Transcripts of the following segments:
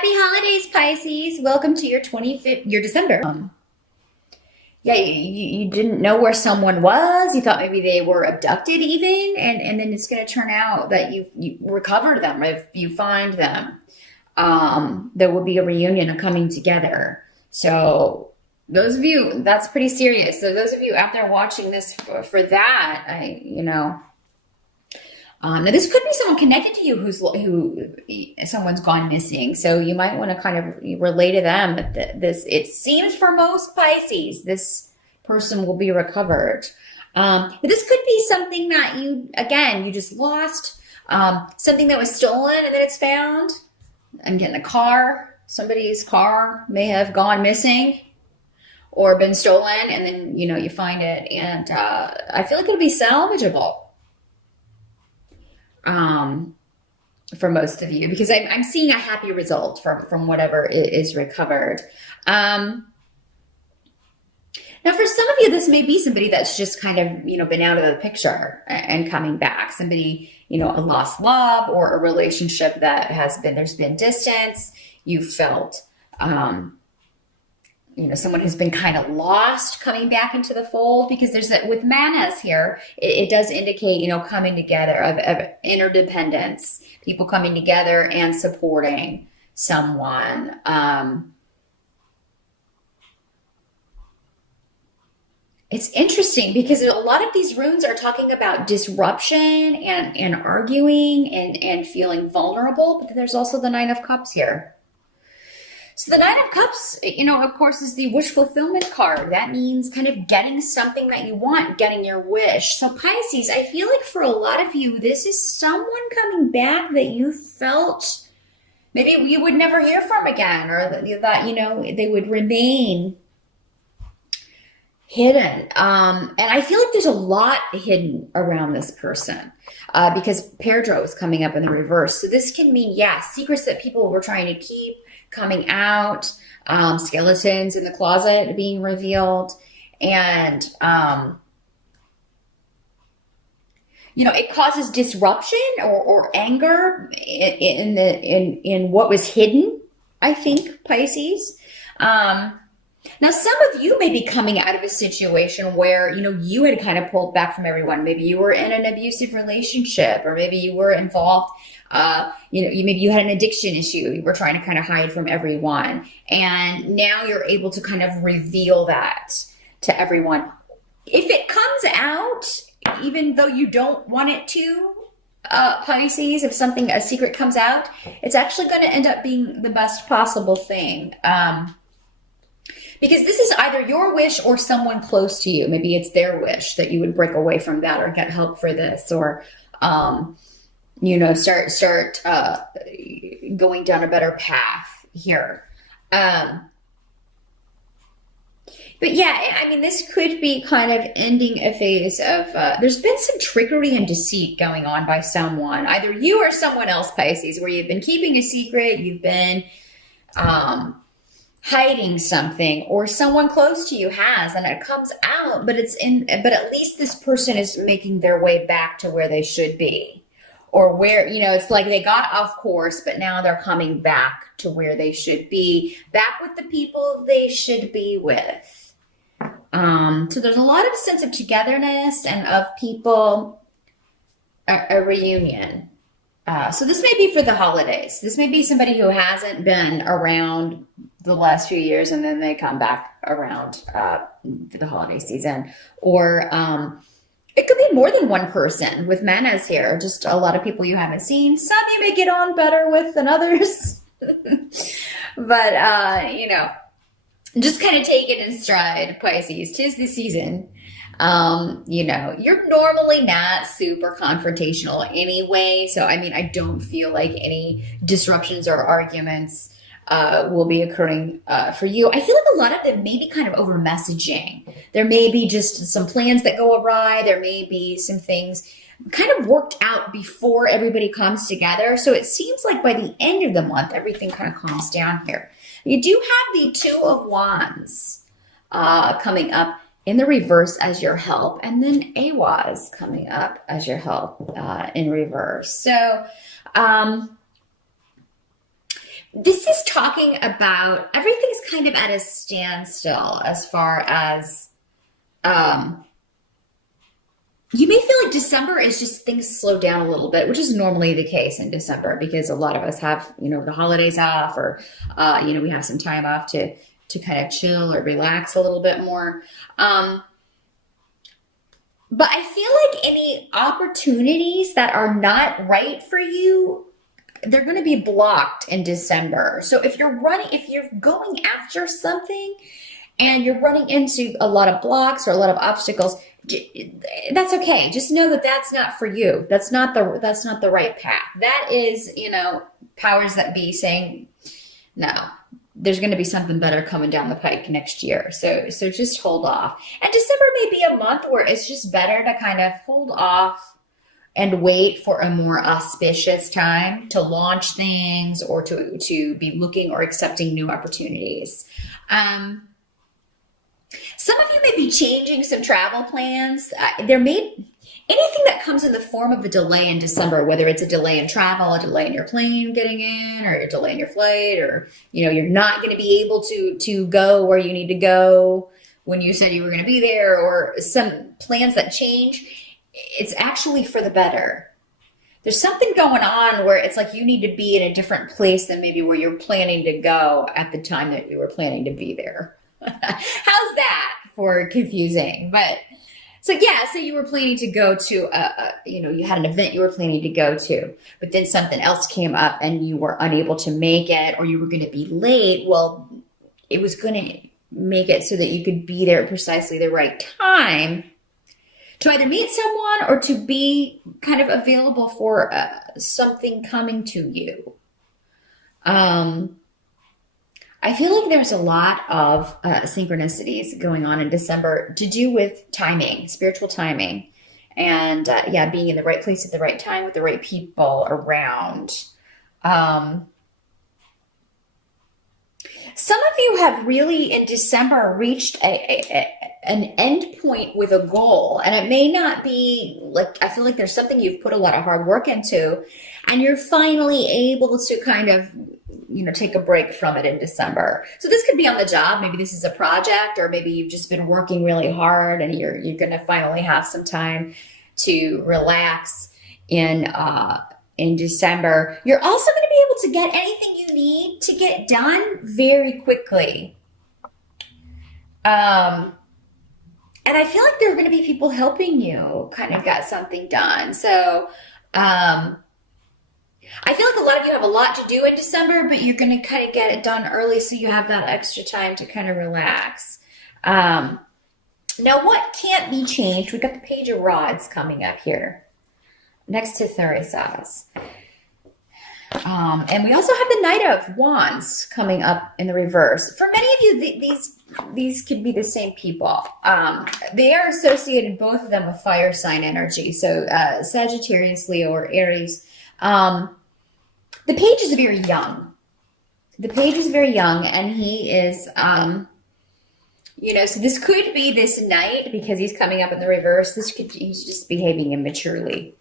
Happy holidays, Pisces. Welcome to your 25th, your December. Yeah, you didn't know where someone was. You thought maybe they were abducted even, and then it's going to turn out that you recovered them if you find them. There will be a reunion, a coming together. So those of you, that's pretty serious. So those of you out there watching this for that, now this could be someone connected to you who someone's gone missing. So you might want to kind of relay to them that this, it seems for most Pisces, this person will be recovered. But this could be something that you just lost, something that was stolen and then it's found. I'm getting a car. Somebody's car may have gone missing or been stolen, and then, you find it. And I feel like it'll be salvageable. For most of you, because I'm seeing a happy result from whatever is recovered. Now, for some of you, this may be somebody that's just kind of, been out of the picture and coming back. Somebody, a lost love or a relationship that there's been distance. You felt, someone who's been kind of lost coming back into the fold, because there's that with manas here, it does indicate, coming together of interdependence, people coming together and supporting someone. It's interesting because a lot of these runes are talking about disruption and arguing and feeling vulnerable, but there's also the Nine of Cups here. So the Nine of Cups, of course, is the wish fulfillment card. That means kind of getting something that you want, getting your wish. So Pisces, I feel like for a lot of you, this is someone coming back that you felt maybe you would never hear from again, or that they would remain hidden. And I feel like there's a lot hidden around this person because Pedro is coming up in the reverse. So this can mean, secrets that people were trying to keep coming out, skeletons in the closet being revealed. And, it causes disruption or anger in what was hidden, I think, Pisces. Now, some of you may be coming out of a situation where, you had kind of pulled back from everyone. Maybe you were in an abusive relationship, or maybe you were involved, maybe you had an addiction issue. You were trying to kind of hide from everyone. And now you're able to kind of reveal that to everyone. If it comes out, even though you don't want it to, Pisces, if a secret comes out, it's actually going to end up being the best possible thing. Because this is either your wish or someone close to you. Maybe it's their wish that you would break away from that or get help for this, or, start going down a better path here. But this could be kind of ending a phase of, there's been some trickery and deceit going on by someone, either you or someone else, Pisces, where you've been keeping a secret, you've been, hiding something, or someone close to you has, and it comes out, but at least this person is making their way back to where they should be, or where, it's like they got off course, but now they're coming back to where they should be, back with the people they should be with. So there's a lot of sense of togetherness and of people, a reunion. So this may be for the holidays. This may be somebody who hasn't been around the last few years, and then they come back around for the holiday season. Or it could be more than one person with manas here. Just a lot of people you haven't seen. Some you may get on better with than others. But, just kind of take it in stride, Pisces. 'Tis the season. You're normally not super confrontational anyway. So, I don't feel like any disruptions or arguments will be occurring for you. I feel like a lot of it may be kind of over messaging. There may be just some plans that go awry. There may be some things kind of worked out before everybody comes together. So it seems like by the end of the month, everything kind of calms down here. You do have the Two of Wands coming up in the reverse as your help, and then Awaz coming up as your help in reverse. So This is talking about everything's kind of at a standstill as far as um, you may feel like December is just things slow down a little bit, which is normally the case in December because a lot of us have, the holidays off or, we have some time off to kind of chill or relax a little bit more. But I feel like any opportunities that are not right for you, they're going to be blocked in December. So if you're going after something and you're running into a lot of blocks or a lot of obstacles, that's okay. Just know that that's not for you. That's not the right path. That is, powers that be saying, no, there's going to be something better coming down the pike next year. So just hold off. And December may be a month where it's just better to kind of hold off and wait for a more auspicious time to launch things or to be looking or accepting new opportunities. Some of you may be changing some travel plans. Anything that comes in the form of a delay in December, whether it's a delay in travel, a delay in your plane getting in, or a delay in your flight, or you're not going to be able to go where you need to go when you said you were going to be there, or some plans that change, it's actually for the better. There's something going on where it's like you need to be in a different place than maybe where you're planning to go at the time that you were planning to be there. How's that for confusing? But so you were planning to go to you had an event you were planning to go to, but then something else came up and you were unable to make it, or you were going to be late. Well, it was going to make it so that you could be there at precisely the right time to either meet someone or to be kind of available for something coming to you. I feel like there's a lot of synchronicities going on in December to do with timing, spiritual timing, and being in the right place at the right time with the right people around. Some of you have really in December reached an end point with a goal, and it may not be like, I feel like there's something you've put a lot of hard work into and you're finally able to kind of take a break from it in December. So this could be on the job. Maybe this is a project, or maybe you've just been working really hard and you're going to finally have some time to relax in December. You're also going to be able to get anything you need to get done very quickly. And I feel like there are going to be people helping you kind of get something done. So, I feel like a lot of you have a lot to do in December, but you're going to kind of get it done early so you have that extra time to kind of relax. Now, what can't be changed? We've got the Page of Rods coming up here next to Theresas. And we also have the Knight of Wands coming up in the reverse. For many of you, these could be the same people. They are associated, both of them, with fire sign energy. So Sagittarius, Leo, or Aries. The Page is very young. The Page is very young, and he is, so this could be this Knight because he's coming up in the reverse. He's just behaving immaturely.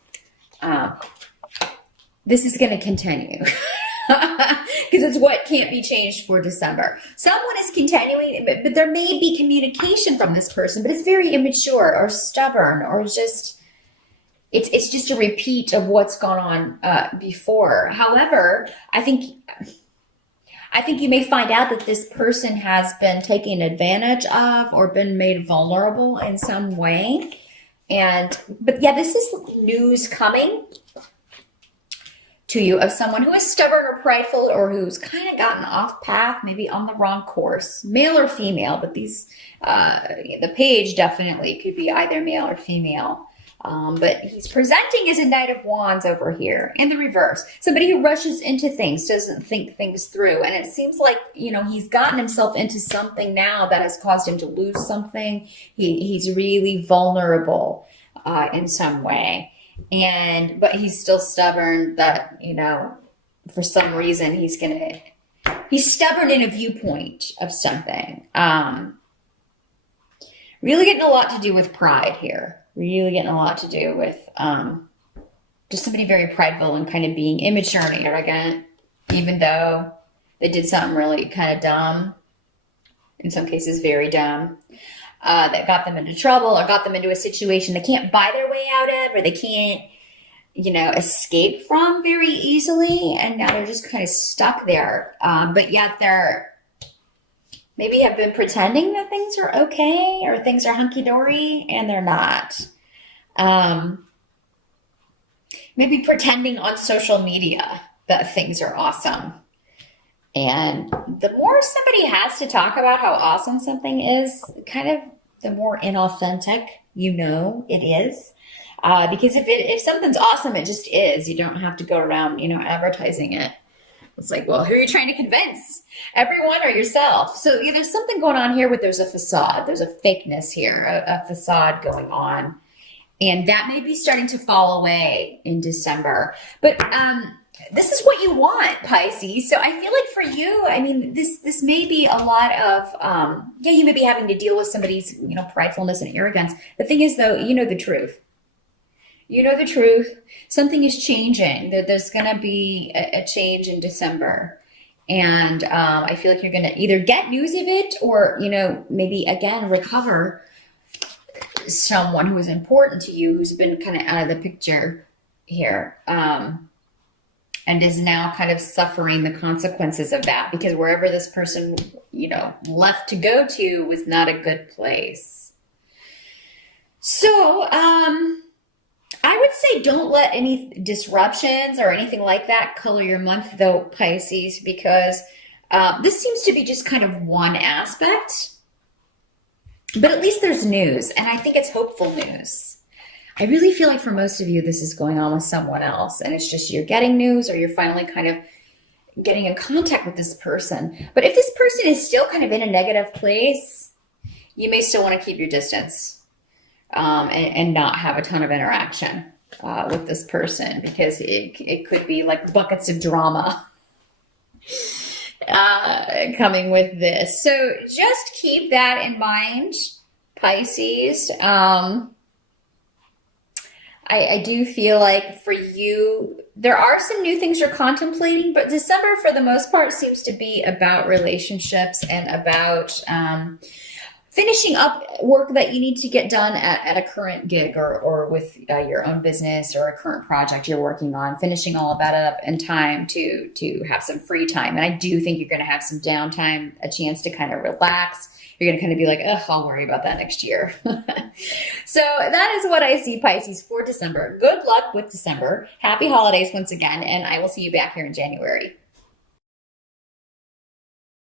This is going to continue because it's what can't be changed for December. Someone is continuing, but there may be communication from this person, but it's very immature or stubborn, or just it's just a repeat of what's gone on before. However, I think you may find out that this person has been taken advantage of or been made vulnerable in some way. But this is news coming to you of someone who is stubborn or prideful, or who's kind of gotten off path, maybe on the wrong course, male or female. But the Page definitely could be either male or female. But he's presenting as a Knight of Wands over here in the reverse. Somebody who rushes into things, doesn't think things through. And it seems like, he's gotten himself into something now that has caused him to lose something. He's really vulnerable in some way. But he's still stubborn that, for some reason he's stubborn in a viewpoint of something. Really getting a lot to do with pride here. Really getting a lot to do with just somebody very prideful and kind of being immature and arrogant, even though They did something really kind of dumb, in some cases very dumb, that got them into trouble or got them into a situation they can't buy their way out of, or they can't, escape from very easily. And now they're just kind of stuck there. But yet they're maybe have been pretending that things are okay or things are hunky-dory, and they're not. Maybe pretending on social media that things are awesome. And the more somebody has to talk about how awesome something is, kind of the more inauthentic it is. Because if something's awesome, it just is. You don't have to go around, advertising it. It's like, well, who are you trying to convince? Everyone or yourself? So there's something going on here with there's a facade. There's a fakeness here, a facade going on. And that may be starting to fall away in December. But this is what you want, Pisces. So I feel like for you, I mean, this may be a lot of, you may be having to deal with somebody's, pridefulness and arrogance. The thing is, though, you know the truth. You know the truth. Something is changing. There's going to be a change in December. And I feel like you're going to either get news of it or, maybe, again, recover someone who is important to you, who's been kind of out of the picture here, and is now kind of suffering the consequences of that, because wherever this person, left to go to was not a good place. So, I would say don't let any disruptions or anything like that color your month, though, Pisces, because this seems to be just kind of one aspect. But at least there's news, and I think it's hopeful news. I really feel like for most of you, this is going on with someone else, and it's just you're getting news or you're finally kind of getting in contact with this person. But if this person is still kind of in a negative place, you may still want to keep your distance and not have a ton of interaction with this person, because it could be like buckets of drama coming with this. So just keep that in mind, Pisces. I do feel like for you, there are some new things you're contemplating, but December for the most part seems to be about relationships and about finishing up work that you need to get done at a current gig or with your own business or a current project you're working on, finishing all of that up in time to have some free time. And I do think you're going to have some downtime, a chance to kind of relax. You're going to kind of be like, I'll worry about that next year. So that is what I see, Pisces, for December. Good luck with December. Happy holidays once again, and I will see you back here in January.